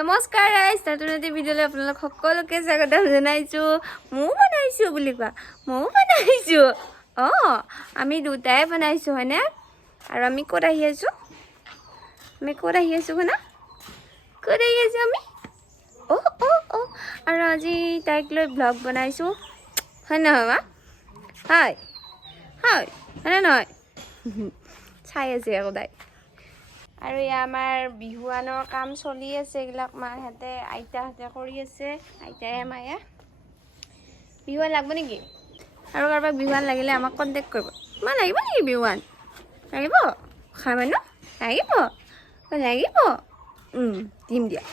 নমস্কাৰ গাইজ, নতুন এটি ভিডিঅ'লৈ আপোনালোক সকলোকে স্বাগতম জনাইছোঁ। ময়ো বনাইছোঁ বুলি কোৱা, ময়ো বনাইছোঁ। আমি দুটাই বনাইছোঁ হয়নে? আৰু আমি ক'ত আহি আছোঁ? শুনা? ক'ত আহি আছোঁ আমি? আৰু আজি তাইক লৈ ব্লগ বনাইছোঁ হয় নহয় মা? হয় হয়নে নহয়? চাই আছে আকৌ তাই। আৰু এয়া আমাৰ বিহুৱানৰ কাম চলি আছে, এইবিলাক মাহঁতে আইতাহঁতে কৰি আছে। আইতাই মায়ে বিহুৱান লাগব নেকি? আৰু কাৰোবাক বিহুৱান লাগিলে আমাক কণ্টেক্ট কৰিব। তোমাৰ লাগিব নেকি বিহুৱান? লাগিব? খাই মানুহ লাগিব? দিম দিয়া।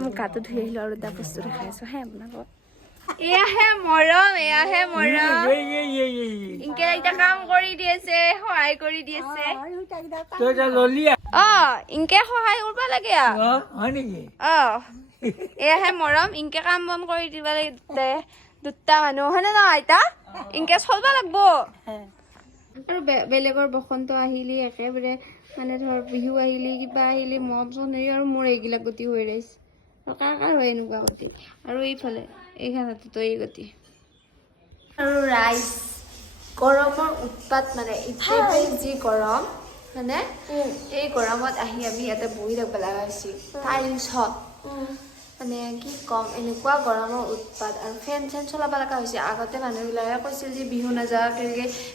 মোক গাটো ধুই আহিলোঁ আৰু এটা বস্তু দেখাই আছোঁ হে আপোনালোকক। এয়াহে মৰম ইনকে এতিয়া কাম কৰি দি আছে, সহায় কৰি দি আছে। ইনকে সহায় কৰিব লাগে এয়াহে মৰম। ইনকে কাম বন কৰি দিব লাগে দুটা মানুহ হয়নে নহয় আইতা? ইনকে চলব লাগব। আৰু বেলেগৰ বসন্ত আহিলি একেবাৰে মানে ধৰ বিহু আহিলি কিবা আহিলি মদ চন আৰু মোৰ এইগিলাক গতি হৈ ৰৈছে। কাৰ হয় এনেকুৱা গতি? আৰু এইফালে এইখানতো এই গতি। আৰু ৰাইজ গৰমৰ উৎপাত মানে এতিয়া যি গৰম মানে এই গৰমত আহি আমি ইয়াতে বহি থাকিব লগা হৈছে টাইলছত। মানে কি ক'ম, এনেকুৱা গৰমৰ উৎপাত আৰু ফেন চলাব লগা হৈছে। আগতে মানুহবিলাকে কৈছিল যে বিহু নাযাওঁকে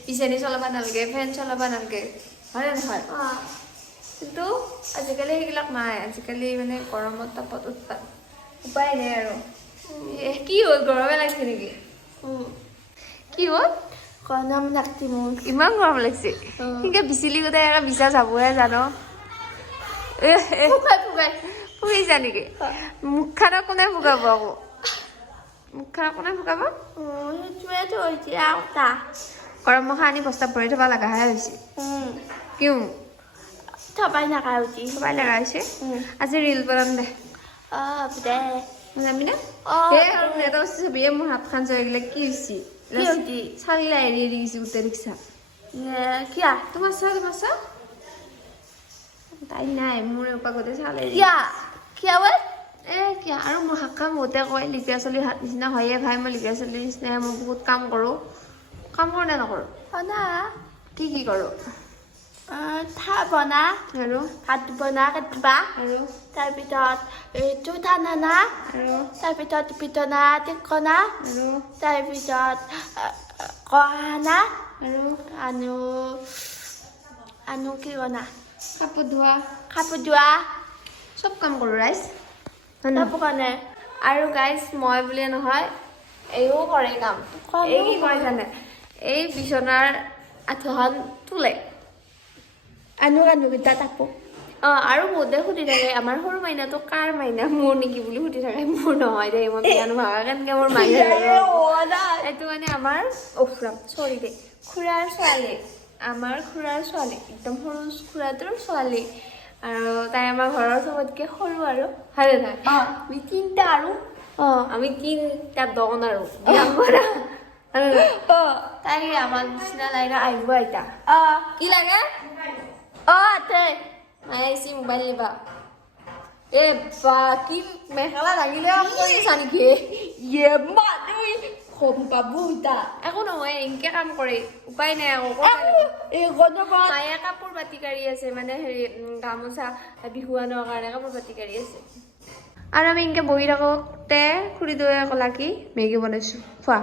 বিচনী চলাব নালাগে, ফেন চলাব নালাগে হয় নে নহয়? কিন্তু আজিকালি সেইবিলাক নাই। আজিকালি মানে গৰমত তাপত উৎপাত, উপায় নাই আৰু। কি হ'ল, গৰমে লাগিছে নেকি? কি হ'ল? গৰম লাগছি মোৰ। ইমান গৰম লাগিছে? সেনেকে বিচিলি গোটেই বিচা যাবহে জানো। ফুৰিছা নেকি? মুখখানত কোনে ফুকাব আকৌ? সেইটোৱেতো হৈছে কথা। গৰম মখা আনি বস্তাত ভৰাই থব লগাহে হৈছে। কিয় থবাই নাকা হৈছে? থবাই লগা হৈছে? আজি ৰিল বনাম দে। দে যাবি না? নেতা বস্তু চাবিয়ে মোৰ হাতখন জয়গিলে কি হৈছে? চালিলা এৰি গৈছে গোটেই ৰিক্সা। কিয়া? তোমাৰ চা তাই নাই, মোৰ এপা গোটেই চাল এৰি কিয়া কিয়? আৰু মোৰ হাতখন বহুতে কয় লিপিয়া চলিৰ হাত নিচিনা হয়ে ভাই। মই লিপিয়া চলিৰ নিচিনাই, মই বহুত কাম কৰোঁ। কাম কৰোঁ নে নকৰোঁ? কি কৰোঁ? বনা আৰু ভাত বনা কেতিয়াবা, আৰু তাৰপিছত চুঠা নানা, আৰু তাৰপিছত পিঠনা টিকনা, আৰু তাৰপিছত কহানা আৰু আনো কি বনা কাপোৰ ধোৱা চব কাম কৰোঁ ৰাইজ। কাৰণে আৰু গাইজ মই বুলিয়ে নহয়, এইও কৰে কাম। এই কি কৰে জানে? এই বিচনাৰ আঁঠুৱাখন তোলে। আনো কেইটা তাপো। আৰু বহুতে সুধি থাকে আমাৰ সৰু মাইনাটো কাৰ মাইনা, মোৰ নেকি বুলি সুধি থাকে। মোৰ নহয় দেই, মই বিয়া নোহোৱা কেনেকে মোৰ মাইনা। এইটো মানে আমাৰ খুৰাৰ ছোৱালী। আমাৰ খুৰাৰ ছোৱালী, একদম সৰু খুৰাটোৰ ছোৱালী। আৰু তাই আমাৰ ঘৰৰ চবতকে সৰু আৰু হয় নে নহয়? আমি তিনটা আৰু আমি তিনটা দন আৰু তাই আমাৰ নিচিনা লাগে আহিব আইতা। কি লাগে? মাইছি মোবাইল নিবা। কি মেখেলা দাঙিলে কৰিছা নেকি? একো নহয়, এনেকে কাম কৰে। উপায় নাই আকৌ। মায়ে কাপোৰ বাতি কাঢ়ি আছে, মানে হেৰি গামোচা বিহুৱানৰ কাৰণে কাপোৰ বাতি কাঢ়ি আছে। আৰু আমি এনেকে বহি থাকোতে খুৰীদৌৱে ক'লা কি মেগী বনাইছোঁ খোৱা।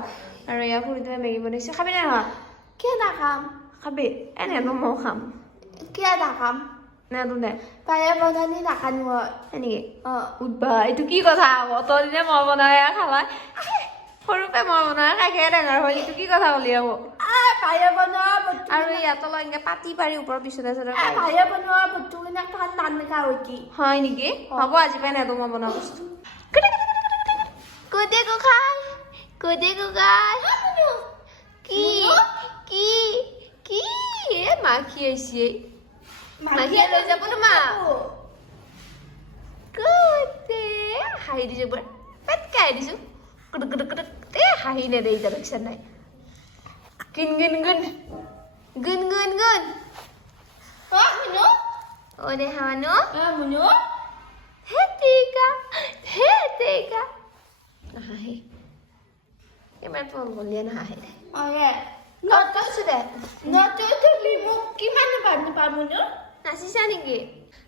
আৰু এয়া খুৰীদৌৱে মেগী বনাইছে, খাবি নে নহয়? কিয় নাখাম? খাবি? এনেনো মই খাম। কিয় নাখাম? দে পায়ে বনানি নাখানো নেকি? উঠবা, এইটো কি কথা আকৌ? তদিনে মই বনাই খালা, সৰুপে মই বনাই খাই ডাঙৰ হয়। এইটো কি কথা ক'লি আকৌ? পায়ে বনোৱা আৰু ইয়াত অলপ এনেকে পাতি পাৰি ওপৰত বিচনা চিচনা পায়ে বনোৱা বস্তু কিনে নানিকা হৈছে। হয় নেকি? হ'ব আজি পাই নেদো মই বনোৱা বস্তু। কোদে কোকাই কি মাখি আহিছে। মাখিয়ে লৈ যাব তোমাক। হাঁহি দিছো পুৰা পেটকে হাঁহি দিছো। হাঁহি নেদে এতিয়া দেখিছা নাই? গুণ দে হামানো হেতিক নাহাঁহে ইমান ফোন কৰিলে নাহাঁহে কৈছো দে তুমি মোক কিমান পামো ন নাচিছা নেকি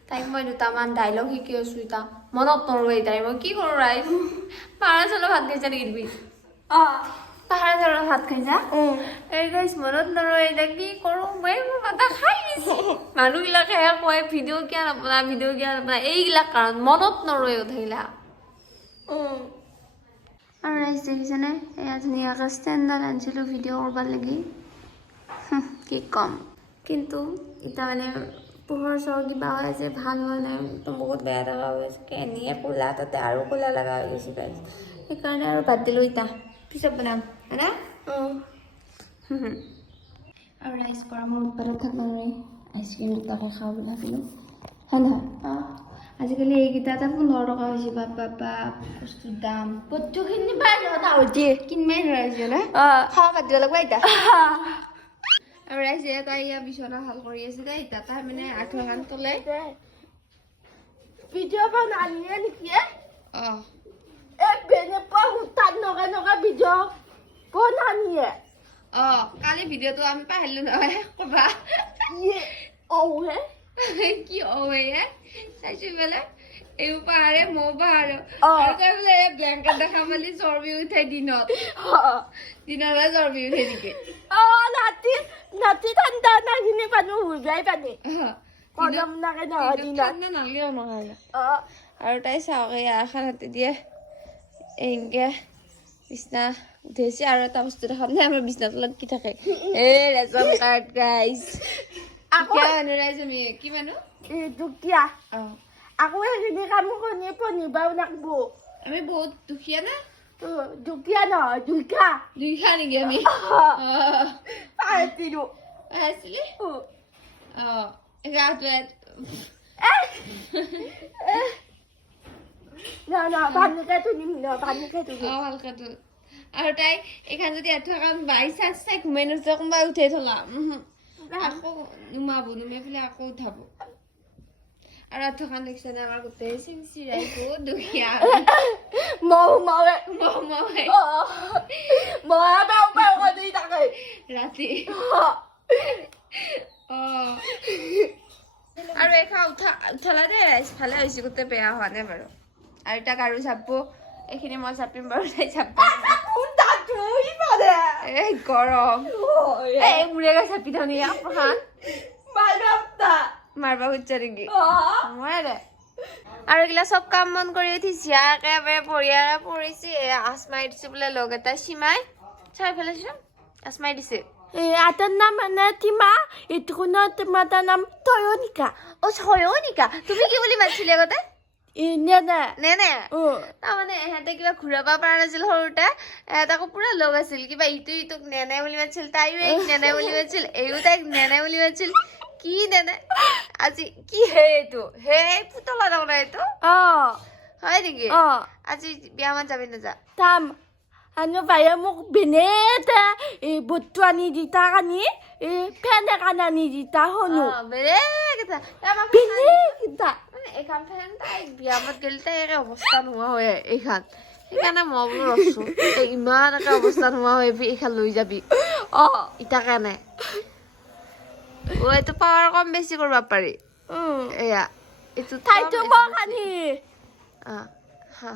তাইক মই দুটামান ডাইলগ শিকি আছো এতিয়া মনত নৰৱে তাই মই কি কৰোঁ ৰাইজ পাহাৰা চাউলৰ ভাত খাইছা নেকি তুমি পাহাৰা চাউলৰ ভাত খাইছা এই গাইছ মনত নৰৱে এতিয়া কি কৰোঁ মই মোৰ মাথা খাই দিছোঁ মানুহবিলাকে কয় ভিডিঅ' কিয় নবনা এইবিলাক কাৰণ মনত নৰৱে কথাবিলাক আৰু ৰাইজ দেখিছেনে এয়া ধুনীয়াকৈ ষ্টেণ্ডাৰ্ড আনিছিলোঁ ভিডিঅ' কৰিব লাগি কি ক'ম কিন্তু এতিয়া মানে পোহৰ চৰ কিবা হৈ আছে ভাল হোৱা নাই তো বহুত বেয়া লগা হৈ আছে এনেয়ে ক'লা তাতে আৰু ক'লা লগা হৈ গৈছে গাইজ সেইকাৰণে আৰু বাদ দিলোঁ এতিয়া পিছত বনাম হয়নে আৰু ৰাইজ গৰমৰ উৎপাদত থাকিব নোৱাৰি আইচক্ৰীম দুটাকে খাওঁ বুলি ভাবিলোঁ হয় নহয় আজিকালি এইকেইটা এটা 15 টকা হৈছে বাপা বস্তুৰ দাম বস্তুখিনি পাই নটা কিনবাই নোৱাৰিছে না খাব বাদ দিব লাগিব এতিয়া আৰু ৰাইজে এটা ইয়া বিচনা ভাল কৰি আছে দেই এতিয়া তাই মানে আঁঠুৱাখন তলে ভিডিঅ' বনালিয়ে নেকি অঁ বেনেপা তাত নগা ভিডিঅ' বনালিয়ে কালি ভিডিঅ'টো আমি পাহৰিলোঁ নহয় ক'বা কি হে চাইছোঁ বোলে এইও পাহাৰে মৌ পাহাৰো আৰু কয় বোলে ব্লেংকেট দেখা পালি চৰ্বি উঠে দিনতহে চৰ্বি উঠে নেকি নাতি ঠাণ্ডা নাখিনি পানো হুজাই পানি কলম নাকে নহয় দিনত ঠাণ্ডা নালাগেও নহয় আৰু তাই চাওক এই এখন হাতে দিয়ে এনেকৈ বিছনা উঠিছে আৰু এটা বস্তু দেখাম নাই আমাৰ বিছনা তলত কি থাকে ৰেচন কাৰ্ড গাইজ ৰাইজ আমি কি মানুহ দুখীয়া আকৌ সেইখিনি কাম কৰি পঢ়িবাও লাগব আমি বহুত দুখীয়া না দুখীয়া নহয় দুখীয়া নেকি আমি পাহৰিছিলোঁ আছিলি ভালকে আৰু তাই এইখন যদি এঠুৱাখন বাই চান্স তাই ঘুমাই নোযোৱা কোনোবাই উঠাই থলা আকৌ নুমাই পেলাই আকৌ উঠাব আৰু এঠুৱাখন দেখিছেনে আমাৰ গোটেই চিংচিৰাই বহুত দুখীয়া ৰাতি আৰু এইখন উঠালা দেই ৰাইজ ভালে হৈছে গোটেই বেয়া হোৱা নাই বাৰু আৰু এতিয়া গাৰু চাপব এইখিনি মই চাপিম বাৰু তাই চাপব এই গৰম এই মূৰে গাই চাপি থাও নি প্ৰশান্ত মাৰবা খুজিছা নেকি মই দে আৰু এইগিলা চব কাম বন কৰি উঠিছে একেবাৰে পৰিয়ালে পৰিছে আচমাই দিছে বোলে লগ এটা সীমাই চাই পেলাইছো আচমাই দিছে আটাৰ নাম মানে তিমা ইটোখনৰ তোমাৰ নাম তয়নিকা ছয়নিকা তুমি কি বুলি মাতিছিলি আগতে নে তাৰমানে এহেঁতে কিবা ঘূৰাব পৰা নাছিল সৰুতে তাকো পুৰা লগ আছিল কিবা ইটোক নেনে বুলি মাতিছিল তাইও এইক নেনে বুলি মাতিছিল এইও তাইক নেনে বুলি মাতিছিল কি নেনে আজি কি হে এইটো হে পুতলা তাৰমানে এইটো হয় নেকি আজি বিয়ামান যাবি নাযা তাম আনো বাইয়ে মোক বেনেতে বস্তু আনি দিতা কানি ফেন এখন আনি দিতা শুনো বেলেগ বেলেগ এইখন ফেন তাই বিয়ামত গ'লে তাই একে অৱস্থা নোহোৱা হয় এইখন সেইকাৰণে মই বোলো ৰছো ইমান একে অৱস্থা নোহোৱা হয় এইখন লৈ যাবি ইটা কাৰণে এইটো পাৱাৰ কম বেছি কৰিব পাৰি এয়া এইটো ঠাইটো মই খানি হা